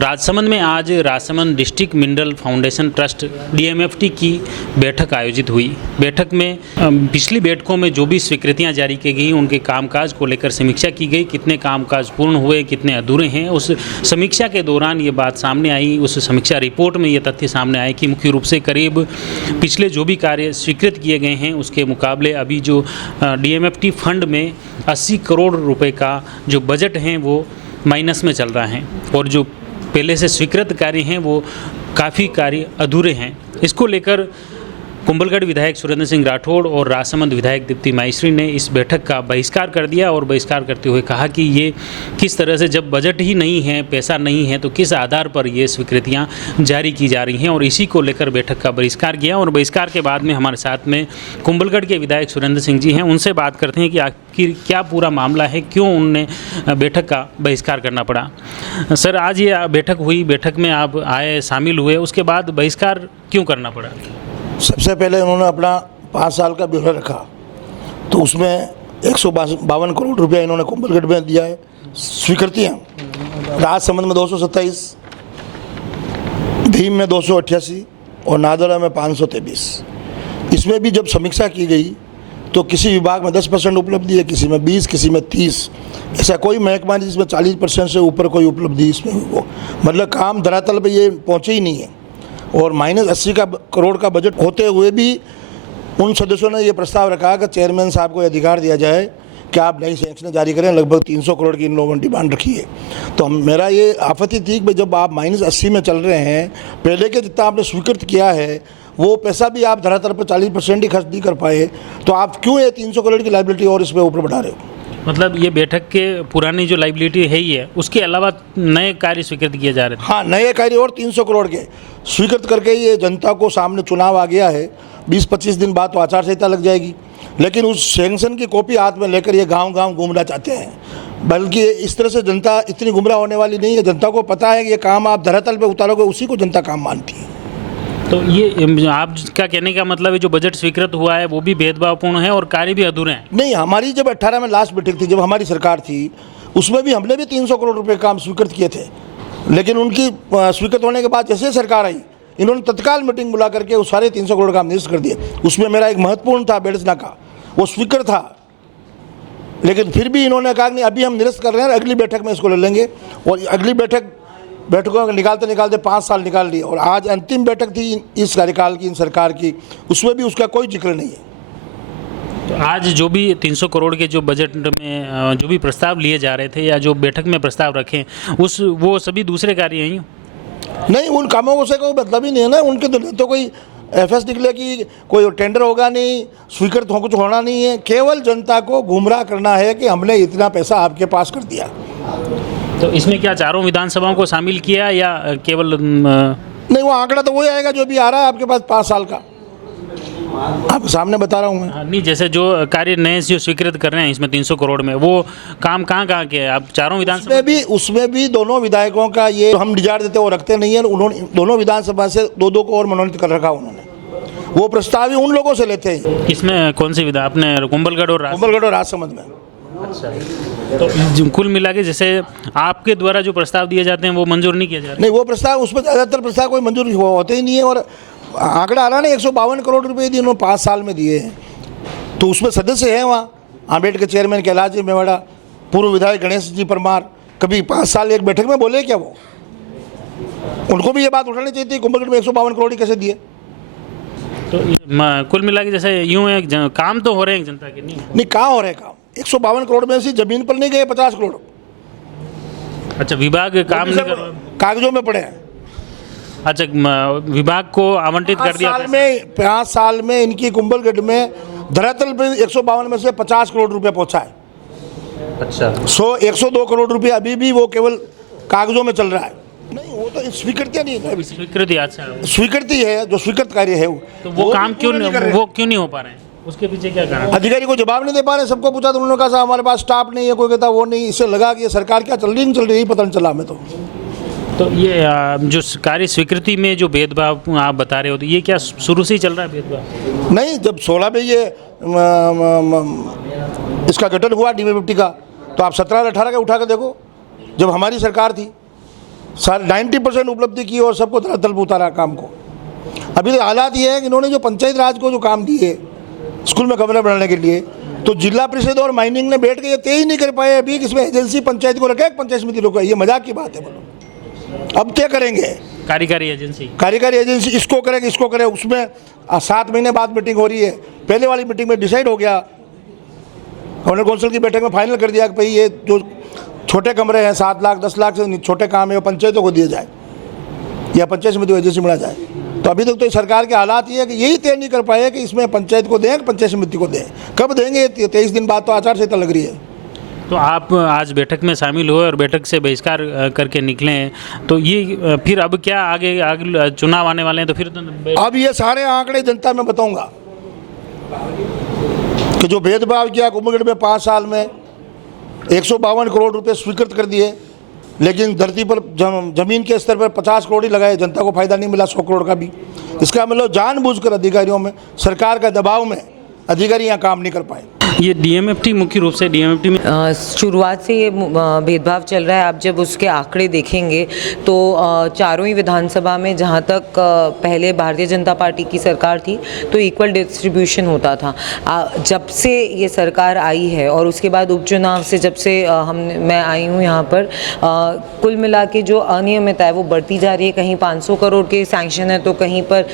राजसमंद में आज Rajsamand district mineral foundation trust DMFT की बैठक आयोजित हुई। बैठक में पिछली बैठकों में जो भी स्वीकृतियां जारी की गई उनके कामकाज को लेकर समीक्षा की गई। कितने कामकाज पूर्ण हुए, कितने अधूरे हैं, उस समीक्षा के दौरान ये बात सामने आई। उस समीक्षा रिपोर्ट में ये तथ्य सामने आए कि मुख्य रूप से करीब पिछले जो भी कार्य स्वीकृत किए गए हैं उसके मुकाबले अभी जो डीएमएफटी फंड में 80 करोड़ रुपए का जो बजट है वो माइनस में चल रहा है और जो पहले से स्वीकृत कार्य हैं वो काफ़ी कार्य अधूरे हैं। इसको लेकर कुंभलगढ़ विधायक सुरेंद्र सिंह राठौड़ और राजसमंद विधायक दीप्ति माहेश्वरी ने इस बैठक का बहिष्कार कर दिया और बहिष्कार करते हुए कहा कि ये किस तरह से, जब बजट ही नहीं है, पैसा नहीं है, तो किस आधार पर ये स्वीकृतियां जारी की जा रही हैं, और इसी को लेकर बैठक का बहिष्कार किया। और बहिष्कार के बाद में हमारे साथ में कुंभलगढ़ के विधायक सुरेंद्र सिंह जी हैं, उनसे बात करते हैं कि आखिर क्या पूरा मामला है, क्यों उनने बैठक का बहिष्कार करना पड़ा। सर, आज ये बैठक हुई, बैठक में आप आए, शामिल हुए, उसके बाद बहिष्कार क्यों करना पड़ा? सबसे पहले उन्होंने अपना 5 साल का ब्यौरा रखा, तो उसमें 152 करोड़ रुपया इन्होंने कुंभलगढ़ में दिया है स्वीकृतियाँ। राजसमंद में 227, भीम में 288 और नादौरा में 523। इसमें भी जब समीक्षा की गई तो किसी विभाग में 10% उपलब्धि है, किसी में 20, किसी में 30। ऐसा कोई महकमा नहीं जिसमें 40% से ऊपर कोई उपलब्धि इसमें हो। मतलब काम धरातल पे ये पहुँचे ही नहीं है। और -80 करोड़ का बजट होते हुए भी उन सदस्यों ने ये प्रस्ताव रखा कि चेयरमैन साहब को अधिकार दिया जाए कि आप नई सैंक्शन जारी करें। लगभग 300 करोड़ की इन लोगों ने डिमांड रखी है। तो मेरा ये आपत्ति थी कि जब आप -80 में चल रहे हैं, पहले के जितना आपने स्वीकृत किया है वो पैसा भी आप धरातल पर 40% ही खर्च नहीं कर पाए, तो आप क्यों ये 300 करोड़ की लायबिलिटी और इसमें ऊपर बढ़ा रहे हो? मतलब ये बैठक के पुरानी जो लाइबिलिटी है ही है, उसके अलावा नए कार्य स्वीकृत किए जा रहे थे। हाँ, नए कार्य और 300 करोड़ के स्वीकृत करके ये जनता को सामने चुनाव आ गया है। 20-25 दिन बाद तो आचार संहिता लग जाएगी, लेकिन उस सैंक्शन की कॉपी हाथ में लेकर ये गांव-गांव घूमना चाहते हैं। बल्कि इस तरह से जनता इतनी गुमराह होने वाली नहीं है। जनता को पता है कि ये काम आप धरातल पे उतारोगे, उसी को जनता काम मानती है। तो ये आपका कहने का मतलब है जो बजट स्वीकृत हुआ है वो भी भेदभावपूर्ण है और कार्य भी अधूरे हैं? नहीं, हमारी जब 18 में लास्ट बैठक थी, जब हमारी सरकार थी, उसमें भी हमने भी 300 करोड़ रुपए काम स्वीकृत किए थे। लेकिन उनकी स्वीकृत होने के बाद जैसे सरकार आई, इन्होंने तत्काल मीटिंग बुला करके उस सारे 300 करोड़ काम निरस्त कर दिए। उसमें मेरा एक महत्वपूर्ण था बेड़सना का, वो स्वीकृत था, लेकिन फिर भी इन्होंने कहा नहीं, अभी हम निरस्त कर रहे हैं, अगली बैठक में इसको ले लेंगे। और अगली बैठकों निकालते निकालते 5 साल निकाल लिए, और आज अंतिम बैठक थी इस कार्यकाल की, इन सरकार की, उसमें भी उसका कोई जिक्र नहीं है। तो आज जो भी 300 करोड़ के जो बजट में जो भी प्रस्ताव लिए जा रहे थे या जो बैठक में प्रस्ताव रखे, वो सभी दूसरे कार्य हैं? नहीं, उन कामों को से कोई मतलब ही नहीं है ना। उनके तो कोई एफएस निकले कि कोई टेंडर होगा नहीं, स्वीकृत हो, कुछ होना नहीं है। केवल जनता को गुमराह करना है कि हमने इतना पैसा आपके पास कर दिया। तो इसमें क्या चारों विधानसभाओं को शामिल किया या केवल नहीं, वो आंकड़ा तो वही आएगा जो भी आ रहा है आपके पास 5 साल का, आप सामने बता रहा हूँ मैं। नहीं, जैसे जो कार्य नए जो स्वीकृत कर रहे हैं इसमें 300 करोड़ में, वो काम कहाँ के है? आप चारों विधानसभा उसमें भी दोनों विधायकों का ये हम डिजायर देते वो रखते नहीं है। उन्होंने दोनों विधानसभा से 2-2 को और मनोनीत कर रखा उन्होंने। वो प्रस्ताव ही उन लोगों से लेते हैं। किसमें, कौन सी विधान? अपने कुंभलगढ़ और राजसमंद में। अच्छा, तो कुल मिला के जैसे आपके द्वारा जो प्रस्ताव दिए जाते हैं वो मंजूर नहीं किया जा रहा? नहीं, वो प्रस्ताव, उसमें ज़्यादातर प्रस्ताव कोई मंजूर होते ही नहीं है। और आंकड़ा आ रहा ना, 152 करोड़ रुपए दिए उन्होंने 5 साल में दिए हैं। तो उसमें सदस्य हैं वहाँ आम्बेडकर चेयरमैन कैलाश जी मेवाड़ा, पूर्व विधायक गणेश जी परमार। कभी 5 साल एक बैठक में बोले क्या वो? उनको भी ये बात उठानी चाहिए थी, कुंभलगढ़ में 152 करोड़ कैसे दिए? तो कुल मिला के जैसे यूँ है, काम तो हो रहे हैं जनता के? नहीं, कहाँ हो रहे काम? 152 करोड़ में से जमीन पर नहीं गए 50 करोड़। अच्छा, विभाग काम नहीं कर, कागजों में पड़े हैं। अच्छा, विभाग को आवंटित कर दिया। 5 साल में इनकी कुंभलगढ़ में धरातल पे 152 में से 50 करोड़ रुपए पहुंचा है। अच्छा, 102 करोड़ रुपए अभी भी वो केवल कागजों में चल रहा है। नहीं, वो तो स्वीकृति नहीं है। स्वीकृति है, जो स्वीकृत कार्य है तो वो काम क्यों नहीं हो पा रहे हैं? उसके पीछे क्या कारण? अधिकारी को जवाब नहीं दे पा रहे। सबको पूछा तो उन्होंने कहा साहब हमारे पास स्टाफ नहीं है, कोई कहता वो नहीं। इससे लगा कि ये सरकार क्या चल रही पता नहीं चला हमें। तो ये जो कार्य स्वीकृति में जो भेदभाव आप बता रहे हो, तो ये क्या शुरू से ही चल रहा है भेदभाव? नहीं, जब 16 में ये इसका गठन हुआ डीएमएफटी का, तो आप 17 और 18 का उठा कर देखो। जब हमारी सरकार थी सारे 90% उपलब्धि की और सबको धरातल पर उतारा काम को। अभी तो हालात ये है कि इन्होंने जो पंचायत राज को जो काम दिए स्कूल में कमरे बनाने के लिए, तो जिला परिषद और माइनिंग ने बैठ के ये तय ही नहीं कर पाए अभी कि इसमें एजेंसी पंचायत को रखे, पंचायत समिति रोका। ये मजाक की बात है। बोलो अब तय करेंगे कार्यकारी एजेंसी इसको करेगी, इसको करे। उसमें 7 महीने बाद मीटिंग हो रही है। पहले वाली मीटिंग में डिसाइड हो गया, गवर्नर काउंसिल की बैठक में फाइनल कर दिया कि भाई ये जो छोटे कमरे हैं 7 लाख 10 लाख से छोटे काम है वो पंचायतों को दिए जाए या पंचायत समिति को एजेंसी बना जाए। तो अभी तक तो सरकार के हालात ये है कि यही तय नहीं कर पाए कि इसमें पंचायत को दें, पंचायत समिति को दें। कब देंगे? 23 दिन बाद तो आचार संहिता लग रही है। तो आप आज बैठक में शामिल हुए और बैठक से बहिष्कार करके निकले हैं, तो ये फिर अब क्या आगे चुनाव आने वाले हैं, तो फिर अब ये सारे आंकड़े जनता में बताऊंगा कि जो भेदभाव किया कुंभलगढ़ में 5 साल में 152 करोड़ रुपए स्वीकृत कर दिए, लेकिन धरती पर जमीन के स्तर पर 50 करोड़ ही लगाए, जनता को फायदा नहीं मिला 100 करोड़ का भी। इसका मतलब जानबूझकर अधिकारियों में, सरकार का दबाव में अधिकारी यहाँ काम नहीं कर पाए। ये डीएमएफटी मुख्य रूप से डीएमएफटी में शुरुआत से ये भेदभाव चल रहा है। आप जब उसके आंकड़े देखेंगे तो चारों ही विधानसभा में जहाँ तक पहले भारतीय जनता पार्टी की सरकार थी तो इक्वल डिस्ट्रीब्यूशन होता था। जब से ये सरकार आई है और उसके बाद उपचुनाव से जब से मैं आई हूँ यहाँ पर, कुल मिला के जो अनियमितता है वो बढ़ती जा रही है। कहीं 500 करोड़ के सैंक्शन है तो कहीं पर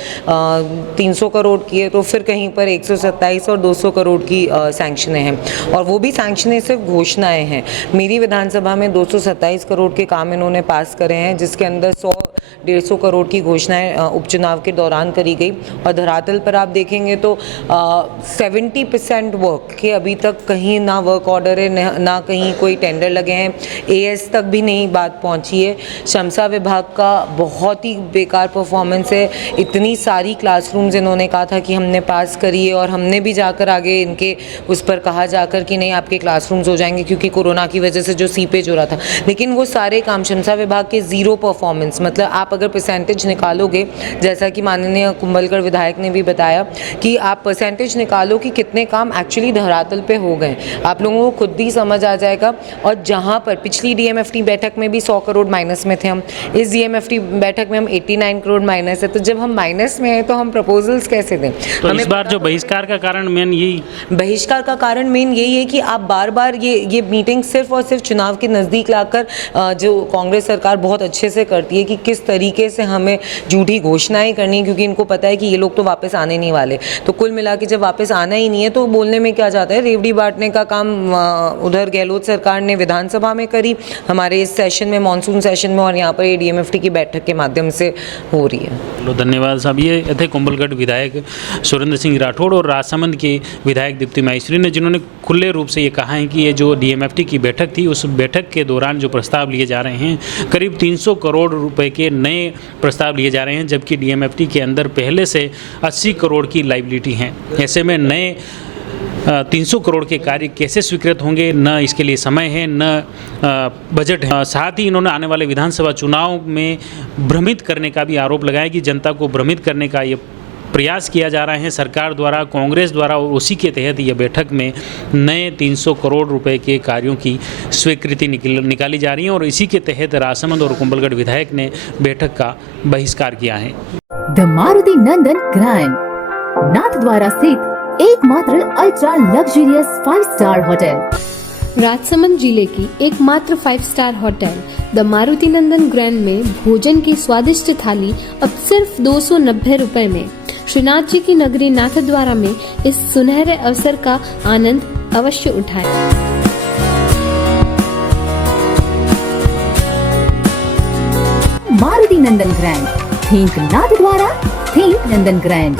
300 करोड़ की है, तो फिर कहीं पर 127 और 200 करोड़ की सैंक्शनें हैं, और वो भी सैंक्शनें सिर्फ घोषणाएं हैं। मेरी विधानसभा में 227 करोड़ के काम इन्होंने पास करे हैं, जिसके अंदर 100-150 करोड़ की घोषणाएं उपचुनाव के दौरान करी गई। और धरातल पर आप देखेंगे तो 70% वर्क के अभी तक कहीं ना वर्क ऑर्डर है, ना कहीं कोई टेंडर लगे हैं, एएस तक भी नहीं बात पहुंची है। शमसा विभाग का बहुत ही बेकार परफॉर्मेंस है। इतनी सारी क्लासरूम्स इन्होंने कहा था कि हमने पास करी है, और हमने भी जाकर आगे इनके उस पर कहा जाकर कि नहीं आपके क्लासरूम्स हो जाएंगे, क्योंकि कोरोना की वजह से जो सीपेज हो रहा था। लेकिन वो सारे काम शमसा विभाग के 0 परफॉर्मेंस, मतलब आप अगर परसेंटेज निकालोगे, जैसा कि माननीय कुंभलगढ़ विधायक ने भी बताया कि आप परसेंटेज निकालो कि कितने काम एक्चुअली धरातल पे हो गए, आप लोगों को खुद ही समझ आ जाएगा। और जहाँ पर पिछली डीएमएफटी बैठक में भी 100 करोड़ माइनस में थे हम, इस डीएमएफटी बैठक में हम 89 करोड़ माइनस है। तो जब हम माइनस में हैं तो हम प्रपोजल्स कैसे दें? तो इस बार जो बहिष्कार का कारण मेन यही का कारण मेन यही है कि आप बार बार ये मीटिंग सिर्फ और सिर्फ चुनाव के नज़दीक लाकर जो कांग्रेस सरकार बहुत अच्छे से करती है कि किस तरीके से हमें झूठी घोषणाएं करनी है, क्योंकि इनको पता है कि ये लोग तो वापस आने नहीं वाले। तो कुल मिला के जब वापस आना ही नहीं है तो बोलने में क्या जाता है। रेवड़ी बांटने का काम उधर गहलोत सरकार ने विधानसभा में करी, हमारे इस सेशन में, मानसून सेशन में, और यहाँ पर ये डीएमएफटी की बैठक के माध्यम से हो रही है। धन्यवाद साहब। ये थे कुंभलगढ़ विधायक सुरेंद्र सिंह राठौड़ और राजसमंद के विधायक दीप्ति माहेश्वरी ने, जिन्होंने खुले रूप से ये कहा है कि ये जो डीएमएफटी की बैठक थी, उस बैठक के दौरान जो प्रस्ताव लिए जा रहे हैं, करीब 300 करोड़ रुपए के नए प्रस्ताव लिए जा रहे हैं, जबकि डीएमएफटी के अंदर पहले से 80 करोड़ की लायबिलिटी हैं। ऐसे में नए 300 करोड़ के कार्य कैसे स्वीकृत होंगे, न इसके लिए समय है, न बजट है। साथ ही इन्होंने आने वाले विधानसभा चुनाव में भ्रमित करने का भी आरोप लगाया कि जनता को भ्रमित करने का ये प्रयास किया जा रहा है सरकार द्वारा, कांग्रेस द्वारा, और उसी के तहत यह बैठक में नए 300 करोड़ रुपए के कार्यों की स्वीकृति निकाली जा रही है, और इसी के तहत राजसमंद और कुंभलगढ़ विधायक ने बैठक का बहिष्कार किया है। The Maruti Nandan grand, Nathdwara स्थित एकमात्र ultra luxurious 5 star hotel. Rajsamand जिले की एकमात्र 5 star hotel the Maruti Nandan grand में भोजन की स्वादिष्ट थाली अब सिर्फ 290 रुपए में। श्रीनाथ जी की नगरी नाथद्वारा में इस सुनहरे अवसर का आनंद अवश्य उठाएं। मारुति नंदन ग्रैंड, थिंक नाथद्वारा, थिंक नंदन ग्रैंड।